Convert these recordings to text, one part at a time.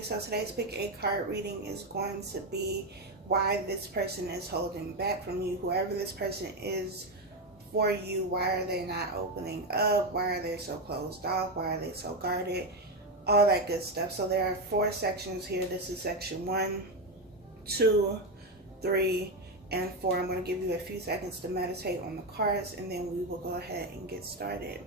family. So today's pick a card reading is going to be why this person is holding back from you. Whoever this person is for you, why are they not opening up? Why are they so closed off? Why are they so guarded? All that good stuff. So there are 4 sections here. This is section 1, 2, 3, and 4. I'm going to give you a few seconds to meditate on the cards, and then we will go ahead and get started.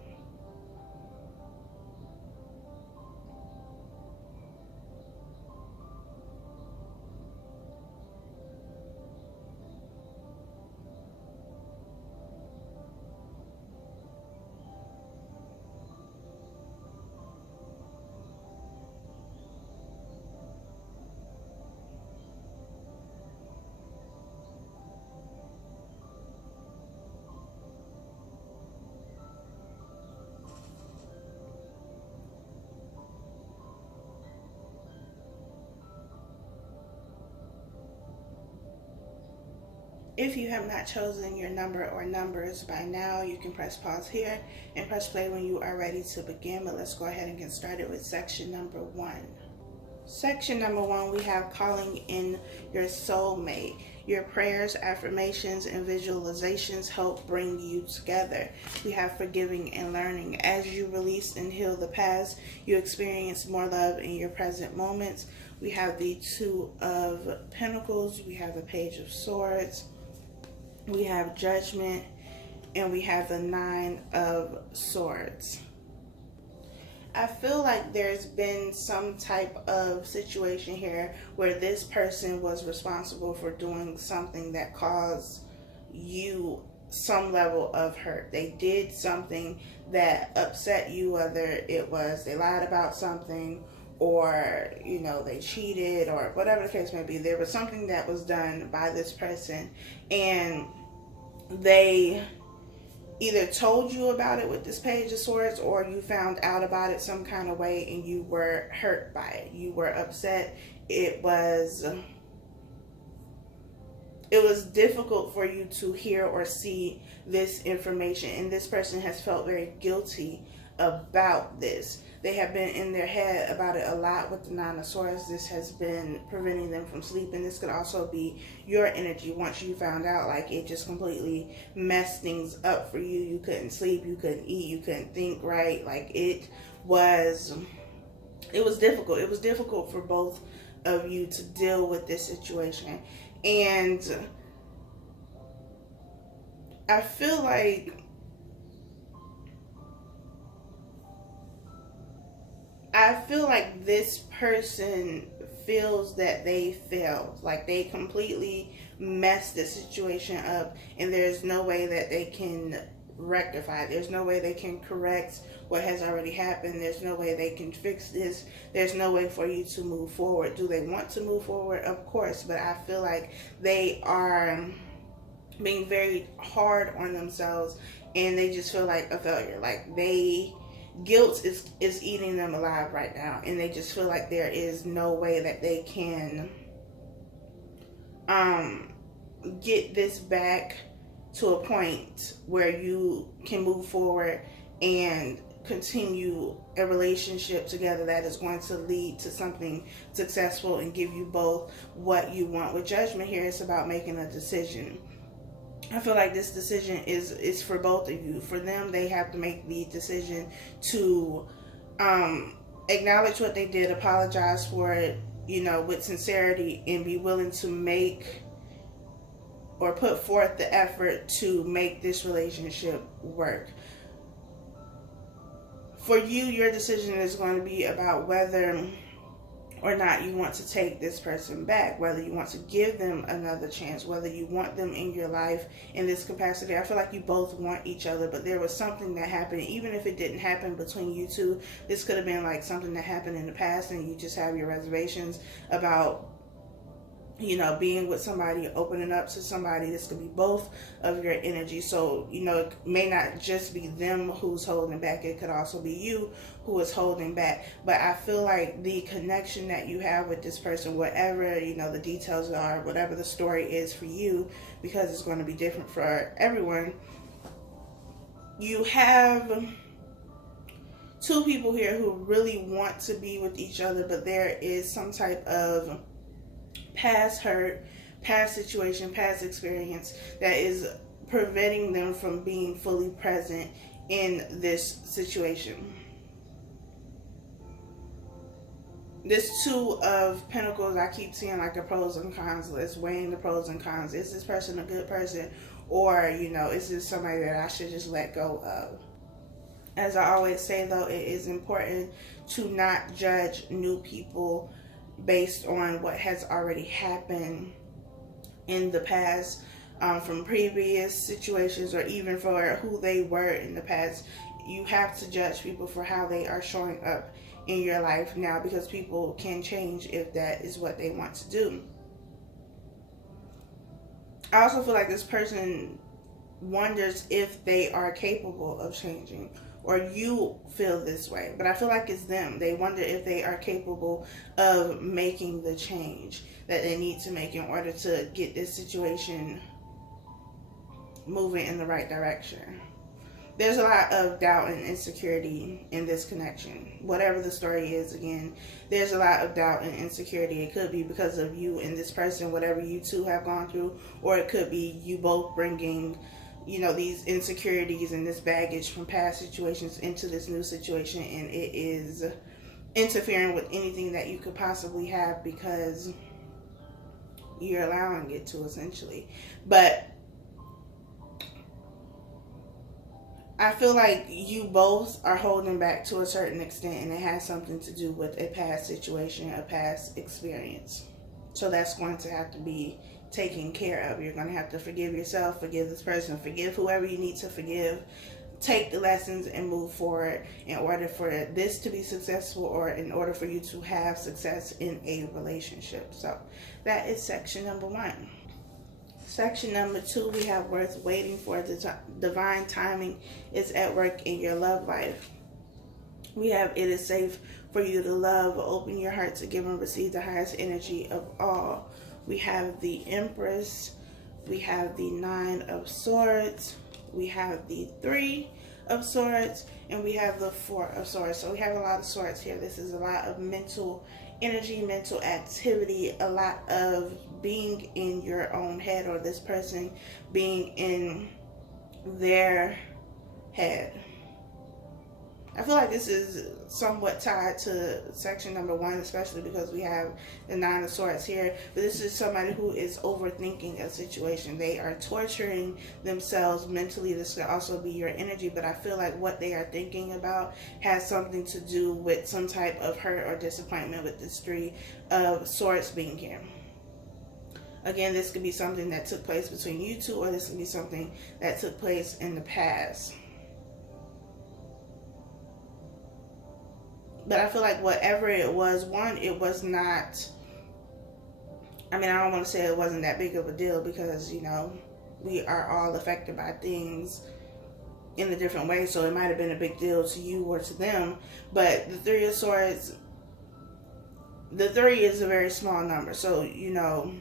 If you have not chosen your number or numbers by now, you can press pause here and press play when you are ready to begin. But let's go ahead and get started with section number 1. Section number 1, we have calling in your soulmate. Your prayers, affirmations, and visualizations help bring you together. We have forgiving and learning. As you release and heal the past, you experience more love in your present moments. We have the 2 of Pentacles. We have the Page of Swords. We have Judgment, and we have the 9 of Swords. I feel like there's been some type of situation here where this person was responsible for doing something that caused you some level of hurt. They did something that upset you, whether it was they lied about something, or they cheated, or whatever the case may be. There was something that was done by this person, and they either told you about it with this Page of Swords, or you found out about it some kind of way and you were hurt by it. You were upset. It was difficult for you to hear or see this information, and this person has felt very guilty about this. They have been in their head about it a lot with the 9 of Swords. This has been preventing them from sleeping. This could also be your energy. Once you found out, like, it just completely messed things up for you. You couldn't sleep, you couldn't eat, you couldn't think right. Like, it was difficult. It was difficult for both of you to deal with this situation. And I feel like this person feels that they failed. Like, they completely messed the situation up, and there's no way that they can rectify. There's no way they can correct what has already happened. There's no way they can fix this. There's no way for you to move forward. Do they want to move forward? Of course, but I feel like they are being very hard on themselves, and they just feel like a failure. Like, guilt is eating them alive right now, and they just feel like there is no way that they can get this back to a point where you can move forward and continue a relationship together that is going to lead to something successful and give you both what you want. With Judgment here, it's about making a decision. I feel like this decision is for both of you. For them, they have to make the decision to acknowledge what they did, apologize for it, with sincerity, and be willing to make or put forth the effort to make this relationship work. For you, your decision is going to be about whether or not you want to take this person back, whether you want to give them another chance, whether you want them in your life in this capacity. I feel like you both want each other, but there was something that happened. Even if it didn't happen between you two, this could have been like something that happened in the past, and you just have your reservations about being with somebody, opening up to somebody. This could be both of your energy. So, it may not just be them who's holding back. It could also be you who is holding back. But I feel like the connection that you have with this person, whatever, the details are, whatever the story is for you, because it's going to be different for everyone, you have two people here who really want to be with each other, but there is some type of past hurt, past situation, past experience that is preventing them from being fully present in this situation. This Two of Pentacles, I keep seeing like a pros and cons list, weighing the pros and cons. Is this person a good person? Or, you know, is this somebody that I should just let go of? As I always say, though, it is important to not judge new people based on what has already happened in the past, from previous situations, or even for who they were in the past. You have to judge people for how they are showing up in your life now, because people can change if that is what they want to do. I also feel like this person wonders if they are capable of changing, or you feel this way, but I feel like it's them. They wonder if they are capable of making the change that they need to make in order to get this situation moving in the right direction. There's a lot of doubt and insecurity in this connection. Whatever the story is, again, there's a lot of doubt and insecurity. It could be because of you and this person, whatever you two have gone through, or it could be you both bringing, you know, these insecurities and this baggage from past situations into this new situation, and it is interfering with anything that you could possibly have because you're allowing it to, essentially. But I feel like you both are holding back to a certain extent, and it has something to do with a past situation, a past experience. So that's going to have to be taken care of. You're going to have to forgive yourself, forgive this person, forgive whoever you need to forgive. Take the lessons and move forward in order for this to be successful, or in order for you to have success in a relationship. So that is section number 1. Section number 2, we have worth waiting for. The divine timing is at work in your love life. We have it is safe for you to love. Open your heart to give and receive the highest energy of all. We have the Empress. We have the 9 of Swords. We have the 3 of Swords. And we have the 4 of Swords. So we have a lot of swords here. This is a lot of mental energy, mental activity, a lot of being in your own head, or this person being in their head. I feel like this is somewhat tied to section number 1, especially because we have the 9 of Swords here. But this is somebody who is overthinking a situation. They are torturing themselves mentally. This could also be your energy, but I feel like what they are thinking about has something to do with some type of hurt or disappointment with this 3 of Swords being here. Again, this could be something that took place between you two, or this could be something that took place in the past. But I feel like whatever it was, one, it was not, I mean, I don't want to say it wasn't that big of a deal, because, you know, we are all affected by things in a different way. So it might have been a big deal to you or to them. But the 3 of Swords, the 3 is a very small number. So, you know,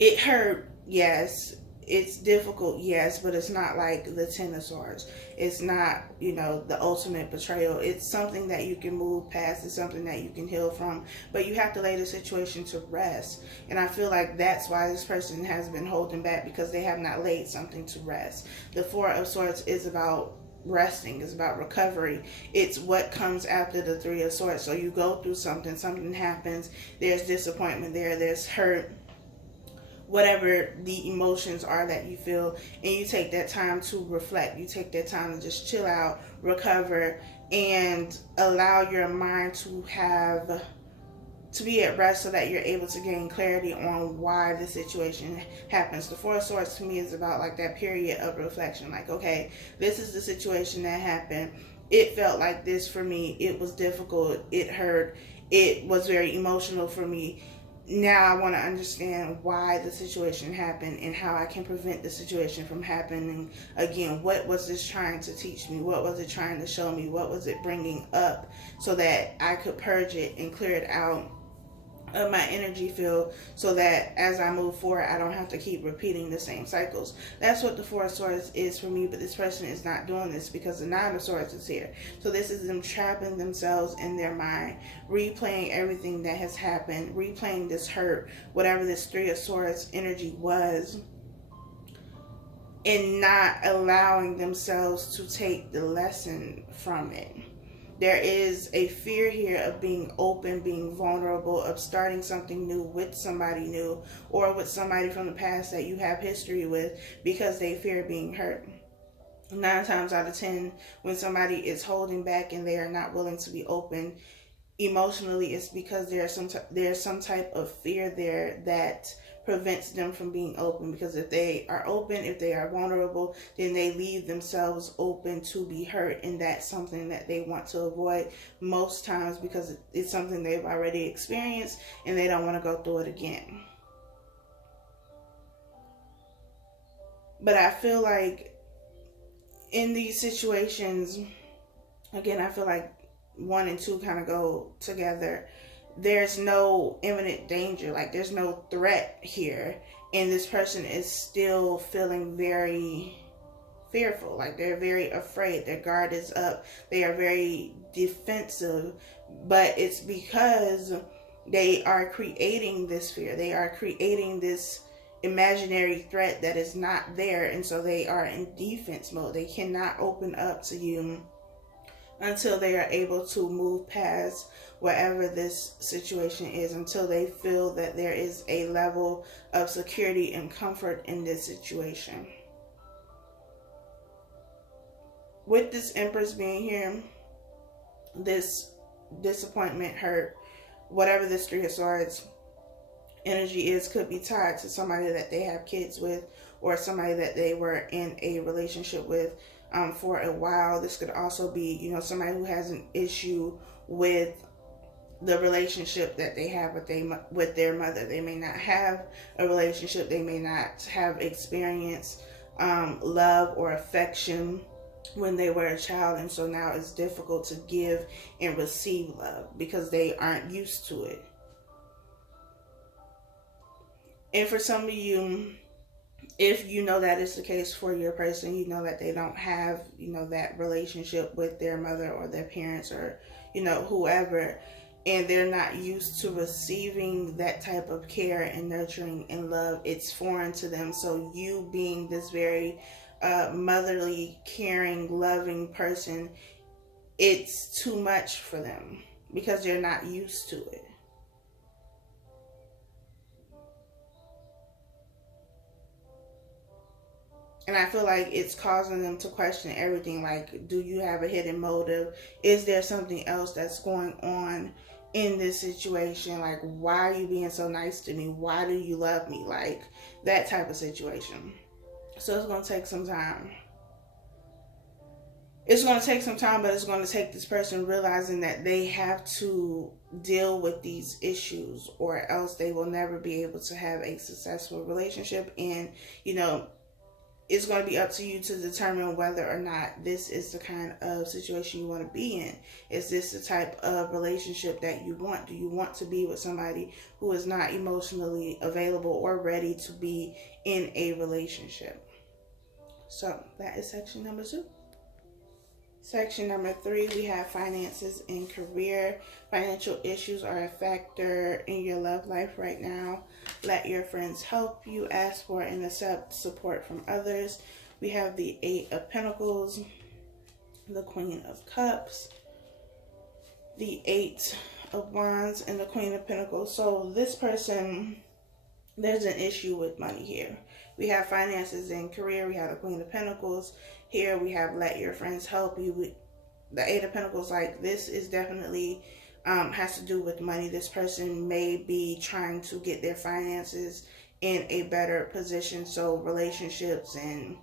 it hurt, yes. It's difficult, yes, but it's not like the 10 of Swords. It's not, you know, the ultimate betrayal. It's something that you can move past. It's something that you can heal from. But you have to lay the situation to rest. And I feel like that's why this person has been holding back, because they have not laid something to rest. The 4 of Swords is about resting. It's about recovery. It's what comes after the 3 of Swords. So you go through something. Something happens. There's disappointment there. There's hurt. Whatever the emotions are that you feel, and you take that time to reflect. You take that time to just chill out, recover, and allow your mind to be at rest, so that you're able to gain clarity on why the situation happens. The 4 of Swords to me is about like that period of reflection. Like, okay, this is the situation that happened. It felt like this for me. It was difficult. It hurt. It was very emotional for me. Now I want to understand why the situation happened and how I can prevent the situation from happening again. What was this trying to teach me? What was it trying to show me? What was it bringing up, so that I could purge it and clear it out of my energy field, so that as I move forward, I don't have to keep repeating the same cycles. That's what the Four of Swords is for me, but this person is not doing this because the Nine of Swords is here. So this is them trapping themselves in their mind, replaying everything that has happened, replaying this hurt, whatever this Three of Swords energy was, and not allowing themselves to take the lesson from it. There is a fear here of being open, being vulnerable, of starting something new with somebody new, or with somebody from the past that you have history with, because they fear being hurt. 9 times out of 10, when somebody is holding back and they are not willing to be open emotionally, it's because there's some type of fear there that prevents them from being open. Because if they are open, if they are vulnerable, then they leave themselves open to be hurt, and that's something that they want to avoid most times, because it's something they've already experienced and they don't want to go through it again. But I feel like in these situations, again, I feel like 1 and 2 kind of go together. There's no imminent danger, like there's no threat here, and this person is still feeling very fearful, like they're very afraid, their guard is up, they are very defensive. But it's because they are creating this fear, they are creating this imaginary threat that is not there, and so they are in defense mode. They cannot open up to you until they are able to move past whatever this situation is, until they feel that there is a level of security and comfort in this situation. With this Empress being here, this disappointment, hurt, whatever this Three of Swords energy is, could be tied to somebody that they have kids with, or somebody that they were in a relationship with for a while. This could also be, you know, somebody who has an issue with the relationship that they have with their mother. They may not have a relationship, they may not have experienced love or affection when they were a child, and so now it's difficult to give and receive love because they aren't used to it. And for some of you, if you know that is the case for your person, you know that they don't have, you know, that relationship with their mother or their parents, or, you know, whoever, and they're not used to receiving that type of care and nurturing and love. It's foreign to them. So you being this very motherly, caring, loving person, it's too much for them because they're not used to it. And I feel like it's causing them to question everything. Like, do you have a hidden motive? Is there something else that's going on in this situation? Like, why are you being so nice to me? Why do you love me? Like, that type of situation. So it's going to take some time. It's going to take some time, but it's going to take this person realizing that they have to deal with these issues, or else they will never be able to have a successful relationship. And, you know, it's going to be up to you to determine whether or not this is the kind of situation you want to be in. Is this the type of relationship that you want? Do you want to be with somebody who is not emotionally available or ready to be in a relationship? So that is section number 2. Section number 3, we have finances and career. Financial issues are a factor in your love life right now. Let your friends help you. Ask for and accept support from others. We have the 8 of Pentacles, the Queen of Cups, the 8 of Wands, and the Queen of Pentacles. So this person, there's an issue with money here. We have finances and career. We have the Queen of Pentacles. Here we have let your friends help you. The 8 of Pentacles, like, this is definitely has to do with money. This person may be trying to get their finances in a better position. So relationships and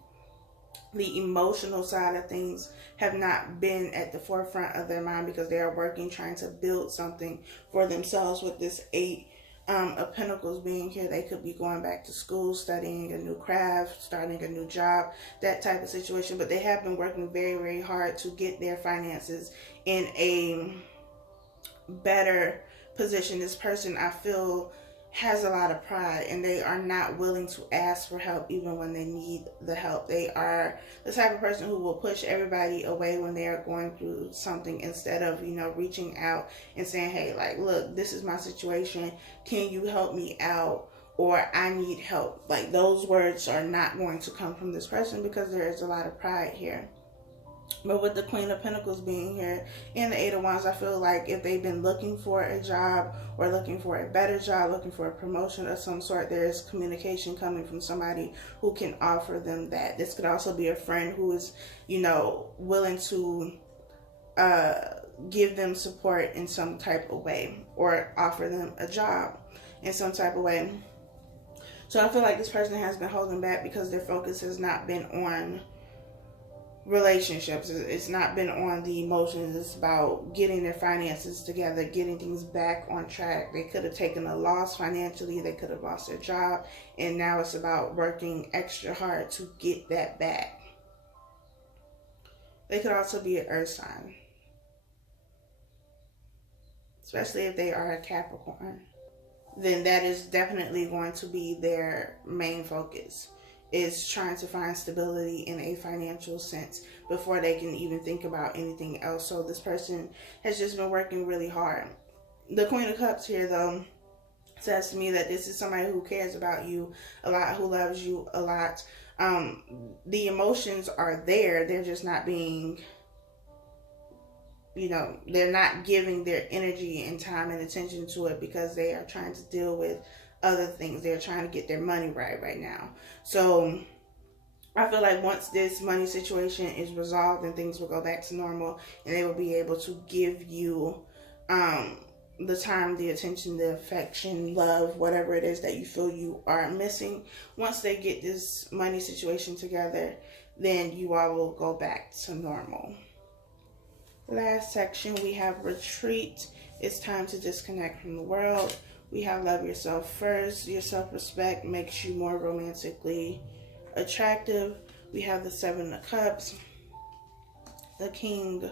the emotional side of things have not been at the forefront of their mind because they are working, trying to build something for themselves. With this 8 of Pentacles being here, they could be going back to school, studying a new craft, starting a new job, that type of situation. But they have been working very, very hard to get their finances in a better position, this person, I feel, has a lot of pride, and they are not willing to ask for help even when they need the help. They are the type of person who will push everybody away when they are going through something, instead of, you know, reaching out and saying, hey, like, look, this is my situation, can you help me out, or I need help. Like, those words are not going to come from this person because there is a lot of pride here. But with the Queen of Pentacles being here and the Eight of Wands, I feel like if they've been looking for a job or looking for a better job, looking for a promotion of some sort, there's communication coming from somebody who can offer them that. This could also be a friend who is, you know, willing to give them support in some type of way, or offer them a job in some type of way. So I feel like this person has been holding back because their focus has not been on relationships. It's not been on the emotions. It's about getting their finances together, getting things back on track. They could have taken a loss financially, they could have lost their job, and now it's about working extra hard to get that back. They could also be an earth sign, especially if they are a Capricorn. Then that is definitely going to be their main focus, is trying to find stability in a financial sense before they can even think about anything else. So this person has just been working really hard. The Queen of Cups here, though, says to me that this is somebody who cares about you a lot, who loves you a lot. The emotions are there. They're just not being, you know, they're not giving their energy and time and attention to it because they are trying to deal with other things. They're trying to get their money right now. So I feel like once this money situation is resolved, and things will go back to normal, and they will be able to give you the time, the attention, the affection, love, whatever it is that you feel you are missing. Once they get this money situation together, then you all will go back to normal. Last section, we have retreat. It's time to disconnect from the world. We have love yourself first. Your self-respect makes you more romantically attractive. We have the Seven of Cups, the King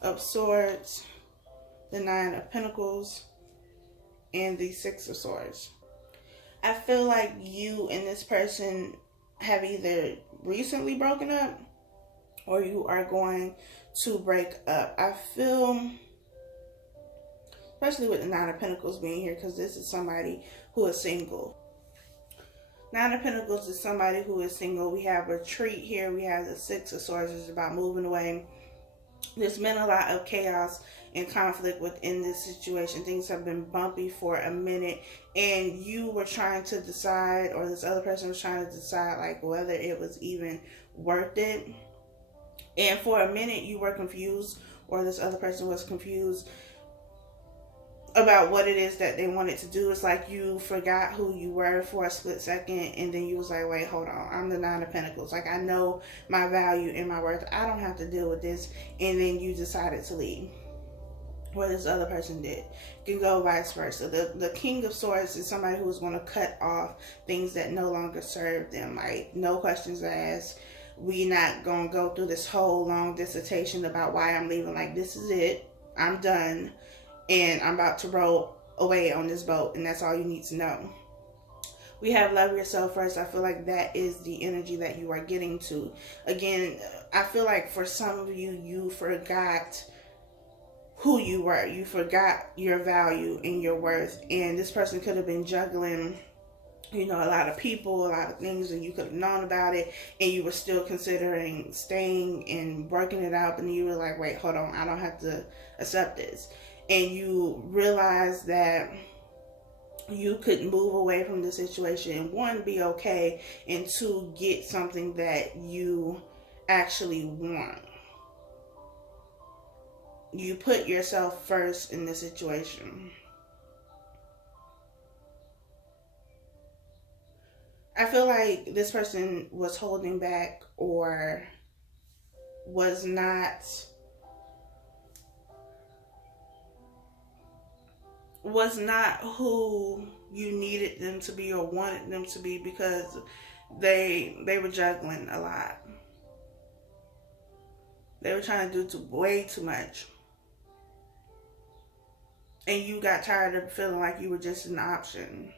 of Swords, the Nine of Pentacles, and the Six of Swords. I feel like you and this person have either recently broken up or you are going to break up. I feel, especially with the Nine of Pentacles being here, because this is somebody who is single. Nine of Pentacles is somebody who is single. We have retreat here. We have the Six of Swords. It's about moving away. There's been a lot of chaos and conflict within this situation. Things have been bumpy for a minute, and you were trying to decide, or this other person was trying to decide, like, whether it was even worth it. And for a minute you were confused, or this other person was confused about what it is that they wanted to do. It's like you forgot who you were for a split second, and then you was like, wait, hold on, I'm the Nine of Pentacles. Like, I know my value and my worth. I don't have to deal with this. And then you decided to leave, or this other person did. It can go vice versa. The King of Swords is somebody who is going to cut off things that no longer serve them. Like, no questions asked. We not going to go through this whole long dissertation about why I'm leaving. Like, this is it. I'm done. And I'm about to roll away on this boat. And that's all you need to know. We have love yourself first. I feel like that is the energy that you are getting to. Again, I feel like for some of you, you forgot who you were. You forgot your value and your worth. And this person could have been juggling, you know, a lot of people, a lot of things, and you could have known about it, and you were still considering staying and working it out. And you were like, wait, hold on, I don't have to accept this. And you realize that you could move away from the situation, and one, be okay, and two, get something that you actually want. You put yourself first in the situation. I feel like this person was holding back, or was not who you needed them to be or wanted them to be, because they were juggling a lot. They were trying to do way too much. And you got tired of feeling like you were just an option.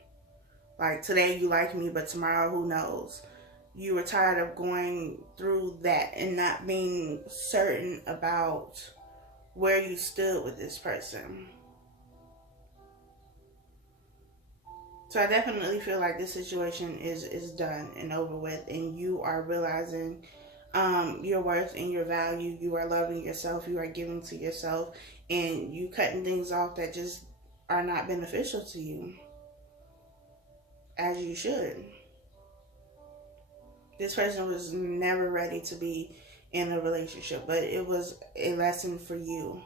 Like today you like me, but tomorrow who knows? You were tired of going through that and not being certain about where you stood with this person. So I definitely feel like this situation is done and over with, and you are realizing your worth and your value. You are loving yourself. You are giving to yourself, and you cutting things off that just are not beneficial to you, as you should. This person was never ready to be in a relationship, but it was a lesson for you.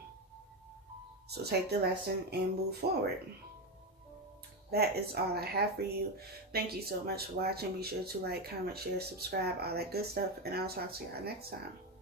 So take the lesson and move forward. That is all I have for you. Thank you so much for watching. Be sure to like, comment, share, subscribe, all that good stuff, and I'll talk to y'all next time.